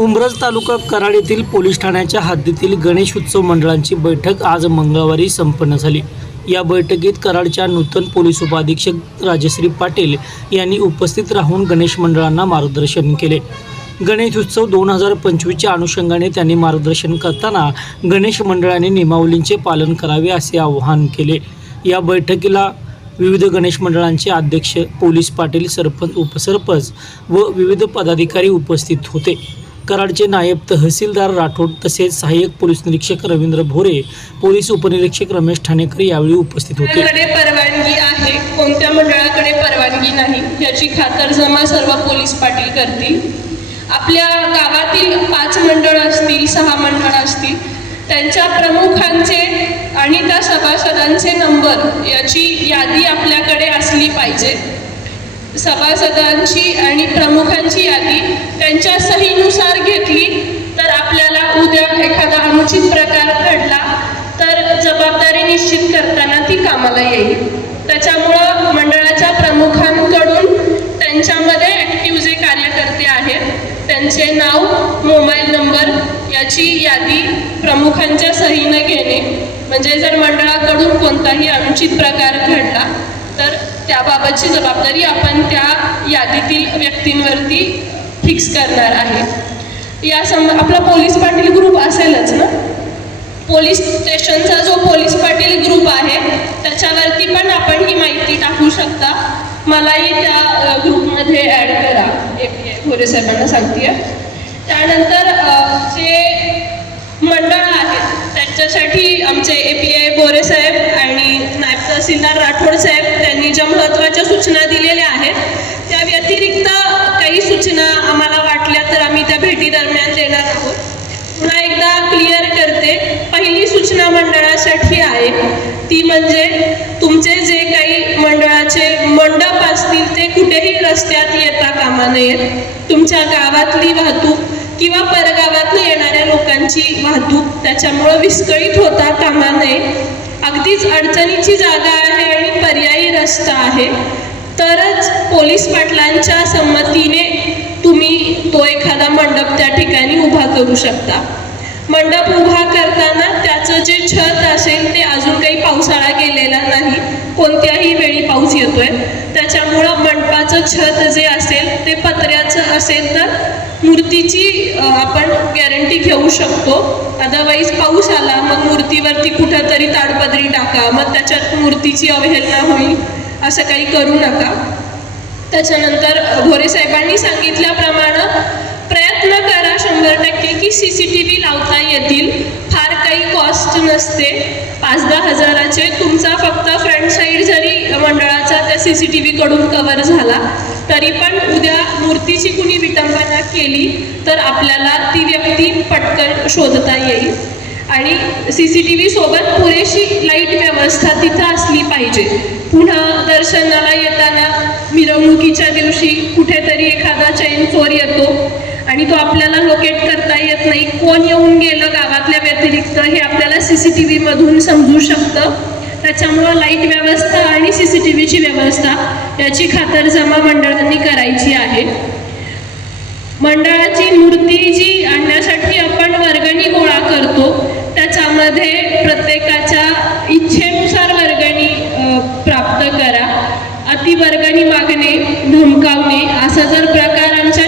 उमरज तालुका कराड येथील पोलीस ठाण्याच्या हद्दीतील गणेश उत्सव मंडळांची बैठक आज मंगळवारी संपन्न झाली. या बैठकीत कराडच्या नूतन पोलीस उपाधीक्षक राजश्री पाटील यांनी उपस्थित राहून गणेश मंडळांना मार्गदर्शन केले. गणेश उत्सव दोन हजार पंचवीसच्या अनुषंगाने त्यांनी मार्गदर्शन करताना गणेश मंडळाने नियमावलींचे पालन करावे असे आवाहन केले. या बैठकीला विविध गणेश मंडळांचे अध्यक्ष पोलीस पाटील सरपंच उपसरपंच व विविध पदाधिकारी उपस्थित होते. कराडचे नायब तहसीलदार राठोड तसेच सहाय्यक पोलीस निरीक्षक रवींद्र भोरे पोलीस उपनिरीक्षक रमेश ठाणेकर यावेळी उपस्थित होते. परवानगी आहे. कोणत्या मंडळाकडे परवानगी नाही याची खातरजमा सर्व पोलीस पाटील करतील. आपल्या गावातील पाच मंडळ असतील सहा मंडळ असतील त्यांच्या प्रमुखांचे आणि त्या सभासदांचे नंबर याची यादी आपल्याकडे असली पाहिजे. सभासदांची आणि प्रमुखांची यादी त्यांच्या सहीनुसार घेतली तर आपल्याला उद्या एखादा अनुचित प्रकार घडला तर जबाबदारी निश्चित करताना ती कामाला येईल. त्याच्यामुळं मंडळाच्या प्रमुखांकडून त्यांच्यामध्ये ॲक्टिव्ह जे कार्यकर्ते आहेत त्यांचे नाव मोबाईल नंबर याची यादी प्रमुखांच्या सहीनं घेणे. म्हणजे जर मंडळाकडून कोणताही अनुचित प्रकार घडला तर त्याबाबतची जबाबदारी आपण त्या यादीतील व्यक्तींवरती फिक्स करणार आहे. या सम आपला पोलीस पाटील ग्रुप असेलच ना? पोलीस स्टेशनचा जो पोलीस पाटील ग्रुप आहे त्याच्यावरती पण आपण ही माहिती टाकू शकता. मलाही त्या ग्रुपमध्ये ॲड करा. ए पी ए भोरे साहेबांना सांगते. त्यानंतर जे मंडळ आहेत त्यांच्यासाठी आमचे ए पी आय बोरे साहेब आणि पहिली सूचना मंडळासाठी आहे. ती म्हणजे तुमचे जे काही मंडळाचे मंडप असतील ते कुठेही रस्त्यात येता कामा नयेत तुमच्या गावातली वाहतूक किंवा परगावातनं येणाऱ्या लोकांची वाहतूक त्याच्यामुळं विस्कळीत होता कामा नये. अगदीच अडचणीची जागा आहे आणि पर्यायी रस्ता आहे. तरच पोलीस पाटलांच्या संमतीने तुम्ही तो एखादा मंडप त्या ठिकाणी उभा करू शकता. मंडप उभा करताना त्याचं जे छत असेल ते अजून काही पावसाळा गेलेला नाही. कोणत्याही वेळी पाऊस येतोय. त्याच्यामुळं मंडपाचं छत जे असेल ते पत्र्याचं असेल तर मूर्तीची आपण गॅरंटी घेऊ शकतो. अदरवाईज पाऊस आला मग मूर्तीवरती कुठंतरी ताडपदरी टाका मग त्याच्यात मूर्तीची अवहेलना होईल. असं काही करू नका. त्याच्यानंतर भोरे साहेबांनी सांगितल्याप्रमाणे सी सी टी व्ही लावता येतील. फार काही कॉस्ट नसते. पाच दहा हजाराचे. तुमचा फक्त फ्रंट साईड जरी मंडळाचा त्या सी सी टी व्हीकडून कवर झाला तरी पण उद्या मूर्तीची कुणी विटंबना केली तर आपल्याला ती व्यक्ती पटकन शोधता येईल. आणि सी सी टी व्ही सोबत पुरेशी लाइट व्यवस्था तिथं असली पाहिजे. पुन्हा दर्शनाला येताना मिरवणुकीच्या दिवशी कुठेतरी एखादा चैन चोर येतो. आणि तो आपल्याला लोकेट करता येत नाही. कोण येऊन गेलं गावातल्या व्यतिरिक्त हे आपल्याला सी सी टी व्हीमधून समजू शकतं. त्याच्यामुळं लाइट व्यवस्था आणि सी सी टी व्हीची व्यवस्था याची खातरजमा मंडळांनी करायची आहे. मंडळाची मूर्ती जी आणण्यासाठी आपण वर्गणी गोळा करतो त्याच्यामध्ये प्रत्येकाच्या इच्छेनुसार वर्गणी प्राप्त करा. अति वर्गणी मागणे धमकावणे असा जर प्रकार आमच्या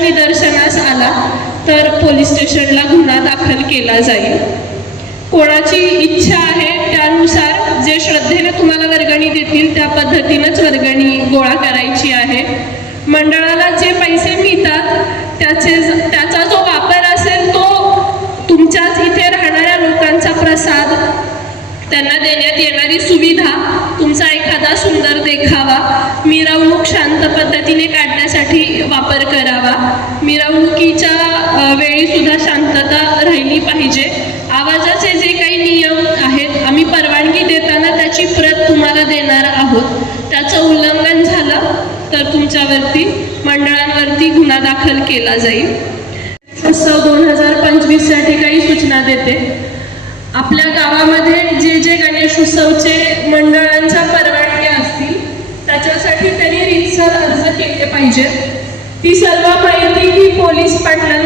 निदर्शनास आला तर पोलीस स्टेशनला गुन्हा दाखल केला जाईल. कोणाची इच्छा आहे त्यानुसार जे श्रद्धेने तुम्हाला वर्गणी देतील त्या पद्धतीनंच वर्गणी गोळा करायची आहे. मंडळाला जे पैसे मिळतात त्याचे त्याचा जो वापर असेल तो तुमच्याच इथे राहणाऱ्या लोकांचा प्रसाद त्यांना देण्यात येणारी सुविधा तुमचा एखादा सुंदर देखावा मिरवणूक शांत पद्धतीने काढण्यासाठी वापर करावा मिरवणुकीच्या अ, वेळी सुद्धा केली पाहिजे. आवाजाचे जे काही नियम आहेत आम्ही परवानगी देताना त्याची प्रत तुम्हाला देणार आहोत. त्याचं उल्लंघन झालं तर तुमच्यावरती मंडळांवरती गुन्हा दाखल केला जाईल. उत्सव दोन हजार पंचवीससाठी काही सूचना देते. आपल्या गावामध्ये जे जे गणेश उत्सवचे मंडळांच्या परवानग्या असतील त्याच्यासाठी त्यांनी रितसर अर्ज केले पाहिजेत. ती सर्व माहिती ही पोलीस पाटलांकडे